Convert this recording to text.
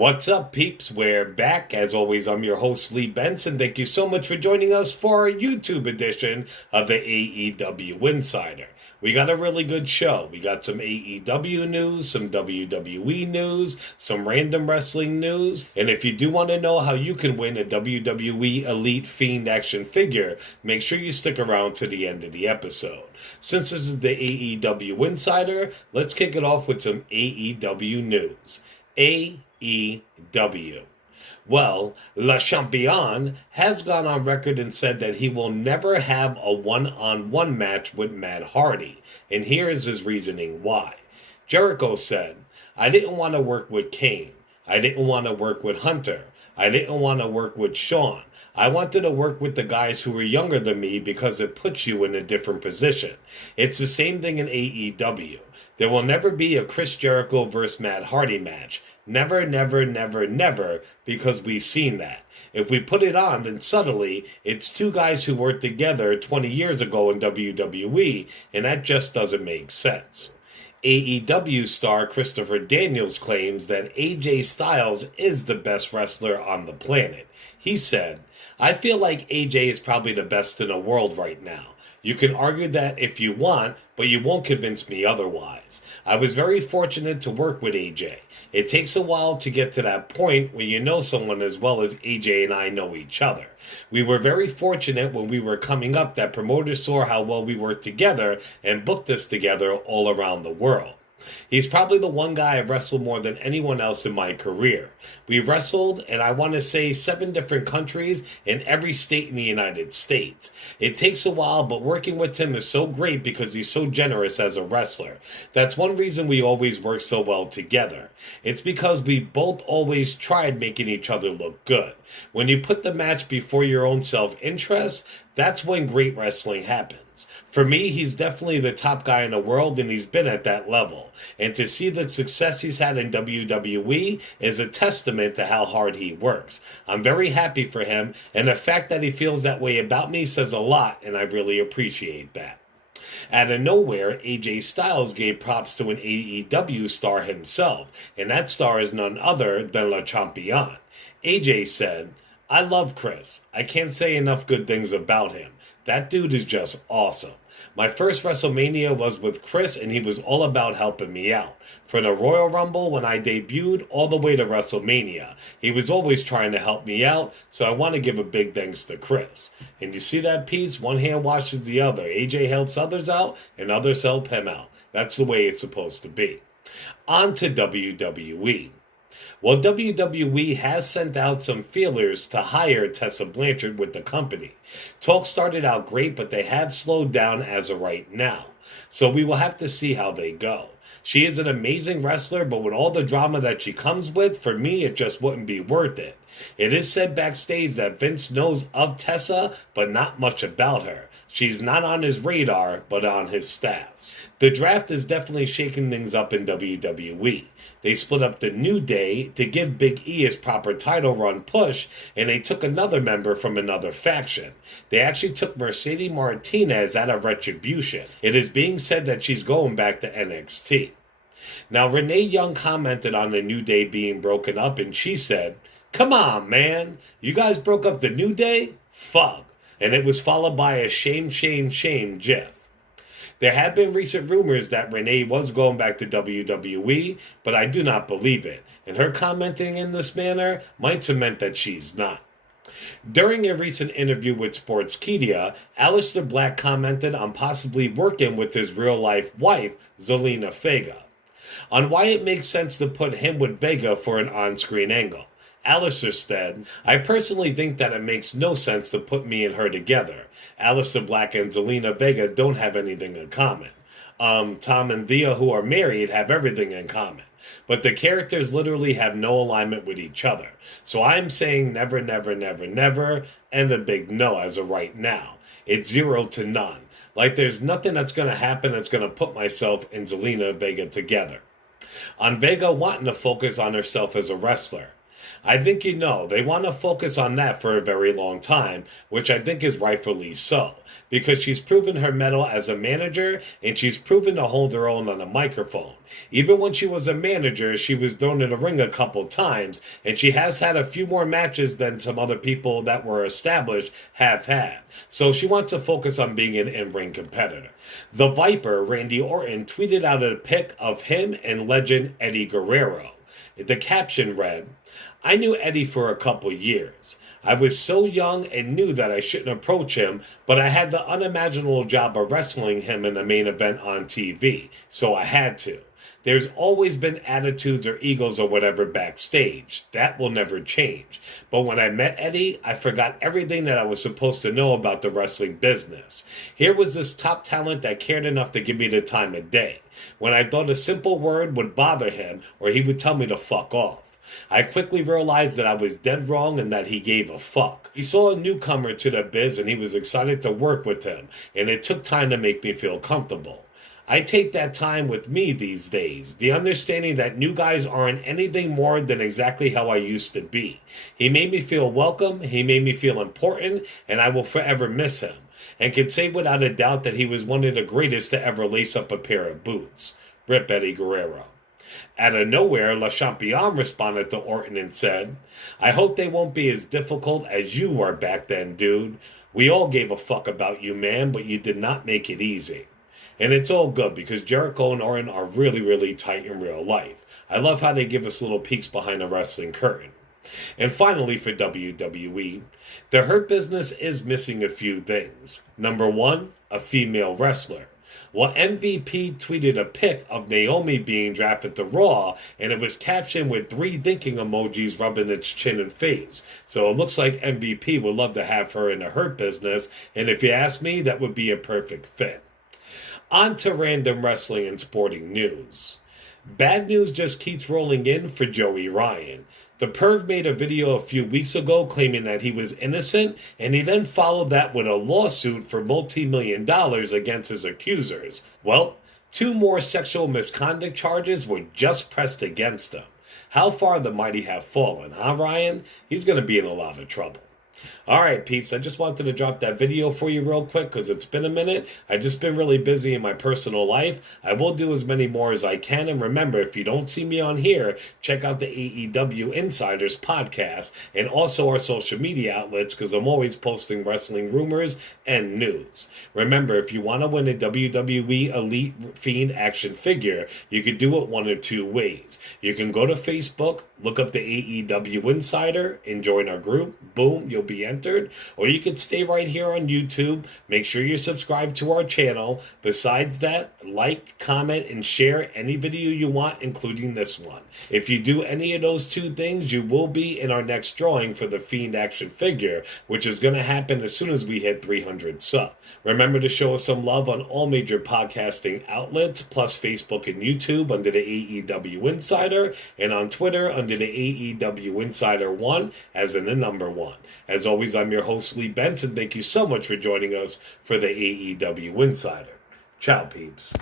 What's up, peeps? We're back. As always, I'm your host, Lee Benson. Thank you so much for joining us for our YouTube edition of the AEW Insider. We got a really good show. We got some AEW news, some WWE news, some random wrestling news. And if you do want to know how you can win a WWE Elite Fiend action figure, make sure you stick around to the end of the episode. Since this is the AEW Insider, let's kick it off with some AEW news. AEW. Well, Le Champion has gone on record and said that he will never have a one-on-one match with Matt Hardy, and here is his reasoning why. Jericho said, "I didn't want to work with Kane. I didn't want to work with Hunter. I didn't want to work with Shawn. I wanted to work with the guys who were younger than me because it puts you in a different position. It's the same thing in AEW. There will never be a Chris Jericho versus Matt Hardy match. Never, never, never, never, because we've seen that. If we put it on, then suddenly it's two guys who worked together 20 years ago in WWE, and that just doesn't make sense." AEW star Christopher Daniels claims that AJ Styles is the best wrestler on the planet. He said, "I feel like AJ is probably the best in the world right now. You can argue that if you want, but you won't convince me otherwise. I was very fortunate to work with AJ. It takes a while to get to that point when you know someone as well as AJ and I know each other. We were very fortunate when we were coming up that promoters saw how well we worked together and booked us together all around the world. He's probably the one guy I've wrestled more than anyone else in my career. We've wrestled, and I want to say 7 different countries in every state in the United States. It takes a while, but working with him is so great because he's so generous as a wrestler. That's one reason we always work so well together. It's because we both always tried making each other look good. When you put the match before your own self-interest, that's when great wrestling happens. For me, he's definitely the top guy in the world, and he's been at that level. And to see the success he's had in WWE is a testament to how hard he works. I'm very happy for him, and the fact that he feels that way about me says a lot, and I really appreciate that." Out of nowhere, AJ Styles gave props to an AEW star himself, and that star is none other than Le Champion. AJ said, "I love Chris. I can't say enough good things about him. That dude is just awesome. My first WrestleMania was with Chris, and he was all about helping me out. From the Royal Rumble when I debuted all the way to WrestleMania, he was always trying to help me out, so I want to give a big thanks to Chris." And you see that piece? One hand washes the other. AJ helps others out, and others help him out. That's the way it's supposed to be. On to WWE. Well, WWE has sent out some feelers to hire Tessa Blanchard with the company. Talk started out great, but they have slowed down as of right now. So we will have to see how they go. She is an amazing wrestler, but with all the drama that she comes with, for me, it just wouldn't be worth it. It is said backstage that Vince knows of Tessa, but not much about her. She's not on his radar, but on his staffs. The draft is definitely shaking things up in WWE. They split up the New Day to give Big E his proper title run push, and they took another member from another faction. They actually took Mercedes Martinez out of Retribution. It is being said that she's going back to NXT. Now, Renee Young commented on the New Day being broken up, and she said, "Come on, man. You guys broke up the New Day? Fuck." And it was followed by a shame, shame, shame gif. There have been recent rumors that Renee was going back to WWE, but I do not believe it, and her commenting in this manner might cement that she's not. During a recent interview with Sportskeeda, Aleister Black commented on possibly working with his real-life wife, Zelina Vega, on why it makes sense to put him with Vega for an on-screen angle. Aleister said, "I personally think that it makes no sense to put me and her together. Aleister Black and Zelina Vega don't have anything in common. Tom and Thea, who are married, have everything in common. But the characters literally have no alignment with each other. So I'm saying never, never, never, never, and a big no as of right now. It's 0 to none. Like there's nothing that's going to happen that's going to put myself and Zelina Vega together." On Vega wanting to focus on herself as a wrestler. I think they want to focus on that for a very long time, which I think is rightfully so, because she's proven her mettle as a manager and she's proven to hold her own on a microphone. Even when she was a manager, she was thrown in the ring a couple times, and she has had a few more matches than some other people that were established have had. So she wants to focus on being an in-ring competitor. The Viper, Randy Orton, tweeted out a pic of him and legend Eddie Guerrero. The caption read, "I knew Eddie for a couple years. I was so young and knew that I shouldn't approach him, but I had the unimaginable job of wrestling him in the main event on TV, so I had to. There's always been attitudes or egos or whatever backstage. That will never change. But when I met Eddie, I forgot everything that I was supposed to know about the wrestling business. Here was this top talent that cared enough to give me the time of day. When I thought a simple word would bother him, or he would tell me to fuck off. I quickly realized that I was dead wrong and that he gave a fuck. He saw a newcomer to the biz and he was excited to work with him, and it took time to make me feel comfortable. I take that time with me these days, the understanding that new guys aren't anything more than exactly how I used to be. He made me feel welcome, he made me feel important, and I will forever miss him, and can say without a doubt that he was one of the greatest to ever lace up a pair of boots. Rip Eddie Guerrero." Out of nowhere, Le Champion responded to Orton and said, "I hope they won't be as difficult as you were back then, dude. We all gave a fuck about you, man, but you did not make it easy." And it's all good because Jericho and Orton are really, really tight in real life. I love how they give us little peeks behind the wrestling curtain. And finally, for WWE, the Hurt Business is missing a few things. Number one, a female wrestler. Well, MVP tweeted a pic of Naomi being drafted to Raw, and it was captioned with 3 thinking emojis rubbing its chin and face. So it looks like MVP would love to have her in the Hurt Business, and if you ask me, that would be a perfect fit. On to random wrestling and sporting news. Bad news just keeps rolling in for Joey Ryan. The perv made a video a few weeks ago claiming that he was innocent, and he then followed that with a lawsuit for multi-million dollars against his accusers. Well, 2 more sexual misconduct charges were just pressed against him. How far the mighty have fallen, huh, Ryan? He's going to be in a lot of trouble. Alright, peeps, I just wanted to drop that video for you real quick because it's been a minute. I've just been really busy in my personal life. I will do as many more as I can, and remember, if you don't see me on here, check out the AEW Insiders podcast and also our social media outlets because I'm always posting wrestling rumors and news. Remember, if you want to win a WWE Elite Fiend action figure, you can do it one of 2 ways. You can go to Facebook, look up the AEW Insider, and join our group. Boom, you'll be entered. Or you can stay right here on YouTube. Make sure you're subscribed to our channel. Besides that, like, comment, and share any video you want, including this one. If you do any of those 2 things, you will be in our next drawing for the Fiend action figure, which is going to happen as soon as we hit 300 subs. Remember to show us some love on all major podcasting outlets, plus Facebook and YouTube under the AEW Insider, and on Twitter under the AEW Insider 1, as in the number 1. As always, I'm your host, Lee Benson. Thank you so much for joining us for the AEW Insider. Ciao, peeps.